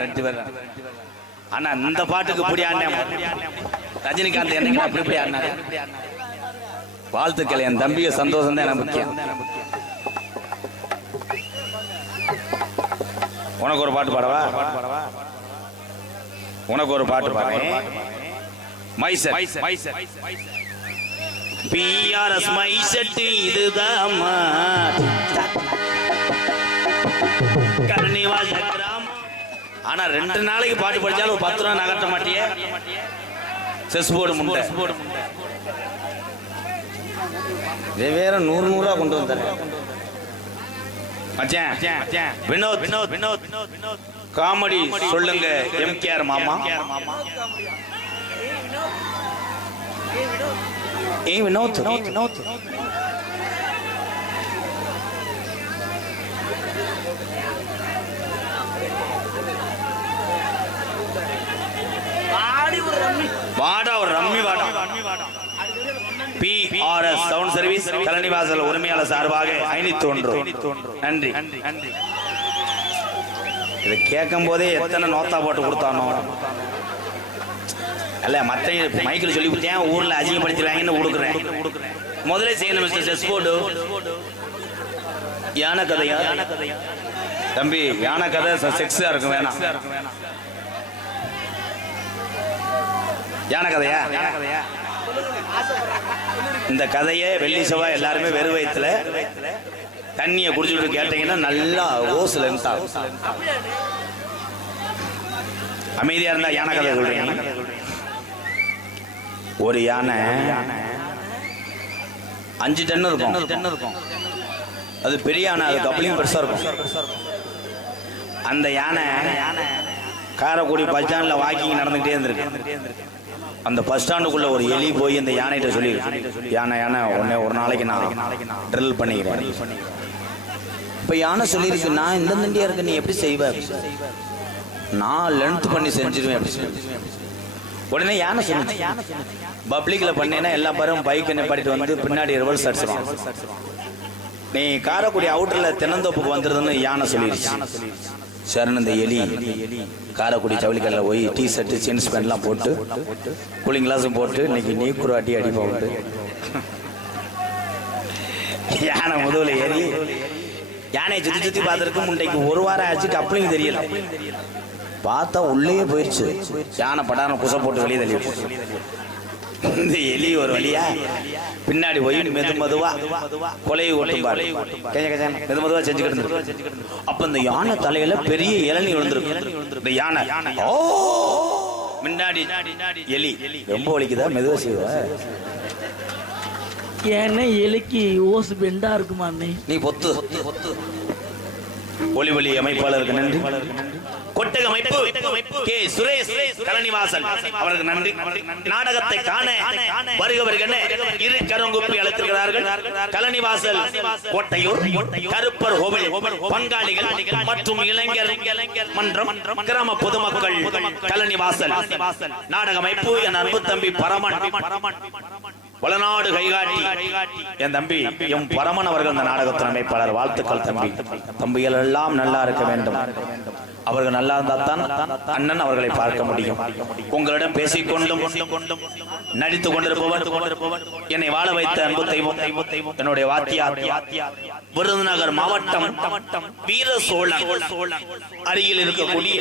ரெண்டு ஆனா இந்த பாட்டுக்கு இப்படி ஆடினேன் ரஜினிகாந்த் என்னைக்கு அப்படி இப்படி ஆடினாரு வாழ்த்துக்கள் என் தம்பிய சந்தோஷம் தான் எனக்கு முக்கியம் உனக்கு ஒரு பாட்டு பாடவா உனக்கு ஒரு பாட்டு பாடுறேன் மைசர் மைசர் பிஆர்எஸ் மைசெட்டு இதுதான் ஆனா ரெண்டு நாளைக்கு பாட்டு படிச்சாலும் ஒரு பத்து ரூபா நகர்த்த மாட்டியே. செஸ் போர்டு முண்டை. வேற நூறு நூறா கொண்டு வந்தாரு மச்சான் வினோத் வினோத் வினோத் காமெடி சொல்லுங்க. எம்கேஆர் மாமா. ஏய் வினோத். வினோத். வாடா ஒரு ரம்மி வாடா. P R S sound service Kalanivasal உரிமையாளர் சார்பாக ஐநூத்தி ஒன்று நன்றி. இதை கேட்கும் போதே எத்தனை நோத்தா போட்டு கொடுத்தானோ. அல்ல மற்ற மைக்கில் சொல்லி கொடுத்தேன். ஊர்ல அதிகப்படுத்திடுவாங்கன்னு கொடுக்குறேன். முதலே செய்யணும் மிஸ்டர் செஸ் போர்டு யானை கதையா? தம்பி யானை கதை செக்ஸா இருக்கும் வேணாம். யானை கதையா? இந்த கதையை வெள்ளி செவ்வாய் எல்லாருமே வெறு வயிற்றுல தண்ணியை குடிச்சுட்டு கேட்டீங்கன்னா நல்லா ஓசுல இருந்தா அமைதியா இருந்தா யானை கதை சொல்றீங்க. ஒரு யானை அஞ்சு டன் இருக்கும். டன் இருக்கும். அது பெரிய யானை அது கப்பலையும் பெருசா இருக்கும். அந்த யானை காரைக்குடி பஸ் ஸ்டாண்ட்ல வாக்கிங் நடந்துகிட்டே இருந்திருக்கு. அந்த பஸ் ஸ்டாண்டுக்குள்ள ஒரு எலி போய் அந்த யானைகிட்ட சொல்லி யானை யானை உடனே ஒரு நாளைக்கு நான் ட்ரில் பண்ணிக்கிறேன். இப்ப யானை சொல்லியிருக்கு நான் இந்த தண்டியா இருக்க நீ எப்படி செய்வ? நான் லென்த் பண்ணி செஞ்சிருவேன். உடனே யானை சொன்னிச்சு பப்ளிக்ல பண்ணேன்னா எல்லா பேரும் பைக் நிப்பாட்டிட்டு வந்து பின்னாடி ரிவர்ஸ் அடிச்சிருவான். நீ காரைக்குடி அவுட்டர்ல தென்னந்தோப்புக்கு வந்துருதுன்னு யானை சொல்லிடுச்சு சரண் இந்த எலி காரைக்குடி ஜவுளிக்கல்ல போய் டி ஷர்ட்டு ஜீன்ஸ் பேண்ட்லாம் போட்டு கூலிங் கிளாஸும் போட்டு இன்னைக்கு நீ குருவாட்டி அடி போட்டு யானை முதுகுல ஏறி யானையை சுற்றி சுற்றி பார்த்துருக்கு முண்டைக்கு ஒரு வாரம் ஆச்சு கப்பலிங் தெரியல. பார்த்தா உள்ளேயே போயிடுச்சு யானை படான குசை போட்டு வெளியே தள்ளி இந்த எலி ஒரு வழியா பின்னாடி போய் மெது மெதுவா கொலையை ஓட்டும் பாரு மெது மெதுவா செஞ்சுக்கிட்டு. அப்ப இந்த யானை தலையில பெரிய இளநீ விழுந்திருக்கு. இந்த யானை. ஓ! முன்னாடி எலி. ரொம்ப வலிக்குதா? மெதுவா செய்வ? ஏன்னா எலிக்கு ஓசு பெண்டா இருக்குமா நீ பொத்து. ஒளி ஒளி அமைப்பாளருக்கு நன்றி. கொட்டக அமைப்பு கே. சுரேஷ் கலனிவாசன் அவருக்கு நன்றி. நாடகத்தை காண வருகவர்கள் இரு கருங்குப்பி அழைத்திருக்கிறார்கள். கலனிவாசல் கோட்டையூர் கருப்பர் ஹோபல் பங்காளிகள் மற்றும் இளைஞர் மன்றம் கிராம பொதுமக்கள் கலனிவாசல் நாடக அமைப்பு என் அன்பு தம்பி பரமன். வளநாடு கைகாட்டி. என் தம்பி எம் பரமன் அவர்கள் இந்த நாடகத்தின் அமைப்பாளர். வாழ்த்துக்கள் தம்பி. தம்பிகள் எல்லாம் நல்லா இருக்க வேண்டும். அவர்கள் நல்லா இருந்தால் தான் அண்ணன் அவர்களை பார்க்க முடியும். உங்களிடம் பேசிக் கொண்டும் நடித்துக் கொண்டிருப்பவர் என்னை வாழ வைத்த அன்பு தெய்வம் என்னுடைய வாத்தியா விருதுநகர் மாவட்டம் வீர சோழன். அருகில் இருக்கக்கூடிய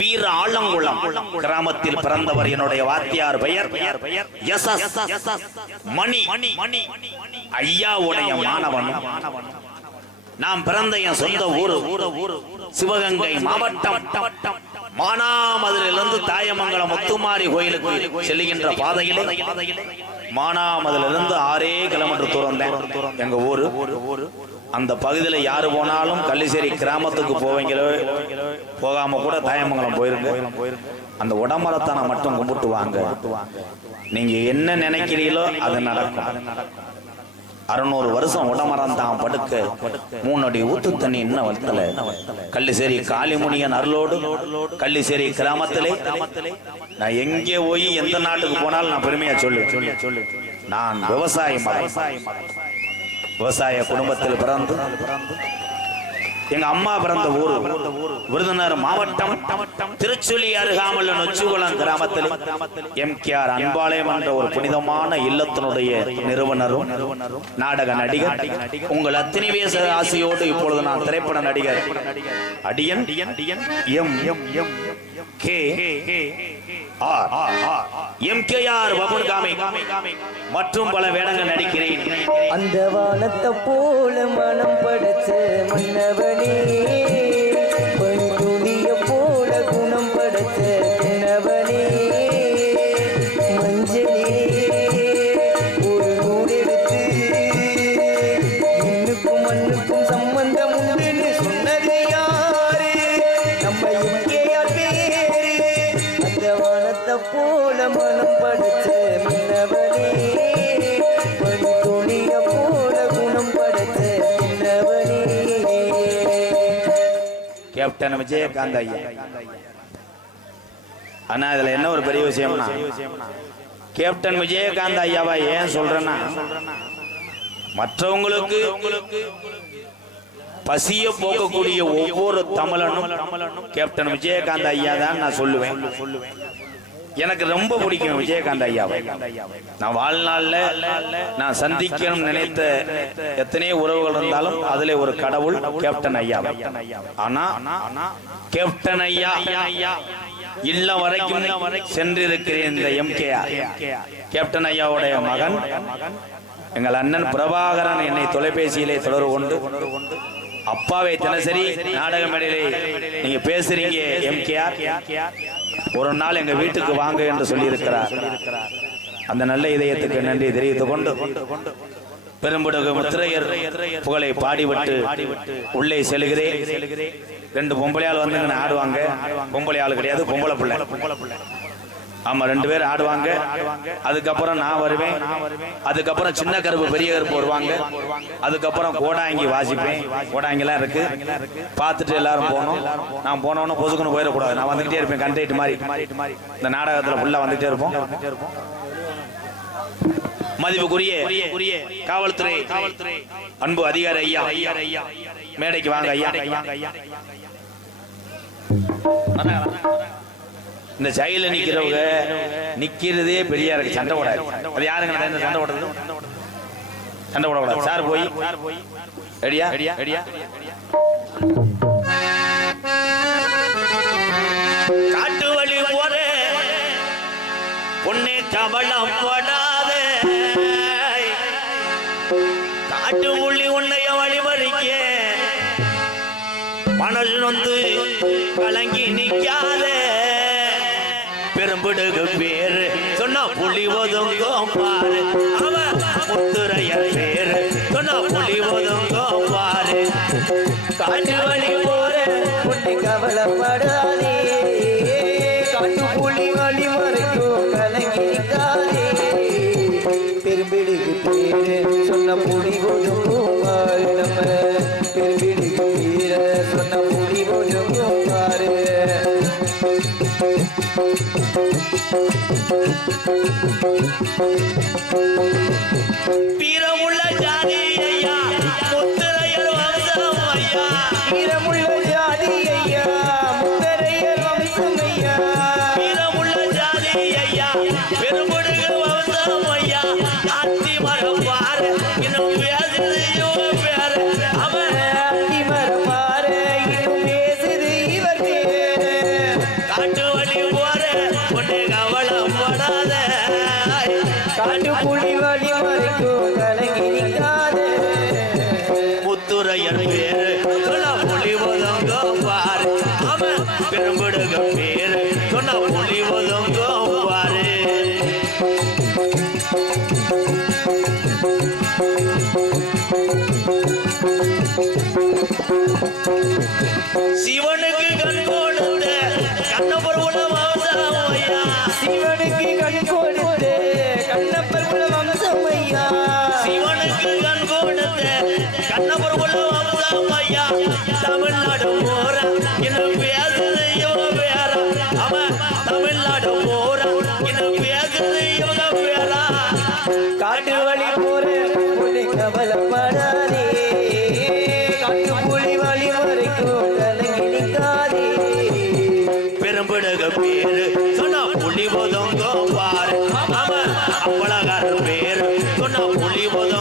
வீர ஆலங்குளம் கிராமத்தில் பிறந்தவர் என்னுடைய வாத்தியார் பெயர் எஸ் எஸ் மணி. ஐயாவுடைய மாணவன் நாம் பிறந்த என் சொந்த ஊரு. சிவகங்கை மாவட்டம். மானாமதிலிருந்து தாயமங்கலம் முத்துமாரி கோயிலுக்கு செல்லுகின்ற பாதையில் மானாமதிலிருந்து ஆறே கிலோமீட்டர் தூரம் தான் எங்க ஊரு. அந்த பகுதியில் யாரு போனாலும் கள்ளிசேரி கிராமத்துக்கு போவீங்களோ போகாம கூட தாயமங்கலம் போயிருங்க. அந்த உடம்பரத்தான மட்டும் கும்பிட்டு வாங்க நீங்க என்ன நினைக்கிறீங்களோ அது நடக்கும். அறுநூறு வருஷம் உடமரம் தான் படுக்க. மூணடி ஊத்து தண்ணி இன்னும் வளர்த்தல கள்ளிசேரி காளிமுனியன் அருளோடு கள்ளிசேரி கிராமத்திலே நான் எங்கே போய் எந்த நாட்டுக்கு போனாலும் நான் பெருமையா சொல்லு. சொல்லு சொல்லு நான் விவசாயம் விவசாய குடும்பத்தில் பிறந்து எங்க அம்மா பிறந்த ஊர். விருதுநகர் மாவட்டம் திருச்சுழி அருகாமல் நொச்சிகுளம் கிராமத்தில் எம் கே ஆர் அன்பாலயம் என்ற ஒரு புனிதமான இல்லத்தினுடைய நிறுவனரும் நாடக நடிகர். உங்கள் அத்தனை பேச ஆசையோடு இப்பொழுது நான் திரைப்பட நடிகர். அடியன் M M M K R. M K R பபுன்காமி. மற்றும் பல வேடங்கள் நடிக்கிறேன். அந்த வானத்தை போல மனம் படைச்ச மன்னவனே রে கேப்டன் விஜயகாந்த் ஐயா. ஆனா இதுல என்ன ஒரு பெரிய விஷயம்னா கேப்டன் விஜயகாந்த் ஐயாவா ஏன் சொல்றேன்னா மற்றவங்களுக்கு பசிய போக்கக்கூடிய ஒவ்வொரு தமிழனும் கேப்டன் விஜயகாந்த் ஐயா தான் நான் சொல்லுவேன். எனக்கு ரொம்ப பிடிக்கும் விஜயகாந்த் ஐயாவை. நான் வாழ்நாள்ல நான் சந்திக்கணும் நினைத்த எத்தனையோ உறவுகள் இருந்தாலும் அதுல ஒரு கடவுள் கேப்டன் ஐயா ஆனா கேப்டன் ஐயா இல்ல வரைக்கும் சென்றிருக்கிறேன் இந்த எம் கே கேப்டன் ஐயாவுடைய மகன் எங்கள் அண்ணன் பிரபாகரன் என்னை தொலைபேசியிலே தொடர்பு கொண்டு அப்பாவை தினசரி நாடக மேடையிலே நீங்க பேசுறீங்க கே ஒரு நாள் எங்க வீட்டுக்கு வாங்க என்று சொல்லியிருக்கிறார். அந்த நல்ல இதயத்துக்கு நன்றி தெரிவித்துக் கொண்டு பெரும்படுகு முத்திரையர் புகழை பாடிவிட்டு உள்ளே செல்கிறேன் ரெண்டு பொம்பளை ஆள் வந்து இங்க ஆடுவாங்க. பொம்பளை ஆள் கிடையாது பொம்பளை பிள்ளை. ஆமா ரெண்டு பேர் ஆடுவாங்க. அதுக்கப்புறம் நான் வருவேன். அதுக்கப்புறம் சின்ன கருப்பு பெரிய கருப்பு வருவாங்க. அதுக்கப்புறம் கோடாங்கி வாசிப்பேன். கோடாங்கிலாம் இருக்கு. பார்த்துட்டு எல்லாரும் போகணும். நான் போனோன்னு பொசுக்குன்னு போயிடக்கூடாது. நான் வந்துகிட்டே இருப்பேன் கண்டெக்ட் மாதிரி இந்த நாடகத்துல ஃபுல்லா வந்துகிட்டே இருப்போம். மதிப்புக்குரிய காவல்துறை அன்பு அதிகாரி ஐயா. மேடைக்கு வாங்க ஐயா. இந்த ஜெயில நிக்கிறவங்க நிக்கிறதே பெரியா இருக்கு சண்டை போடாது. அது யாருங்க சண்டை போடுறது சண்டை போடக்கூடாது. சார் போய். ரெடியா? ரெடியா? ரெடியா? காட்டு வழி போற பொண்ணே கவலம் படாத. காட்டு புள்ளி உன்னைய வழிமறிக்க. மனசு நொந்து கலங்கி நிக்காத. பெரும்பிடுகு பேரு சொன்னா புலி ஒதுங்கும் பாரு. அவ முத்துரைய பேரு. சொன்னா புலி ஒதுங்கும் பாரு. காட்டு வழி போற. புள்ளி கவலைப்படாதே. காட்டு புலி வழி மறைக்கும் கலங்கி நிற்காதே பெரும்பிடுக்கு பேரு. சொன்ன புலி ஒதுங்கும் பாரு நம்ம. பெரும்பிடுக்கு பேர. சொன்ன புலி ஒதுங்கும் பாரு. Thank you. வீரமுள்ள ஜாதி ஐயா முத்துரையர் வம்சம் ஐயா. வீரமுள்ள ஜாதி ஐயா முத்தரையர் வம்சம் ஐயா. வீரமுள்ள ஜாதி ஐயா முத்துரையர் பேரு சொன்ன புலி ஒதுங்க அவன் பெரும்படுக பேரு சொன்ன புலி சிவனுக்கு கண் தமிழ்நாடு போற. பேசுது இவங்க பேரா காட்டு வழி போற புள்ளி கவலைப்படாதே. காட்டு புள்ளி வழி வரைக்கும் பெரும்படக பேரு சொன்னா புள்ளி போதும் பாரு. அவன் அப்பளகார பேரு சொன்னா புள்ளி போதும்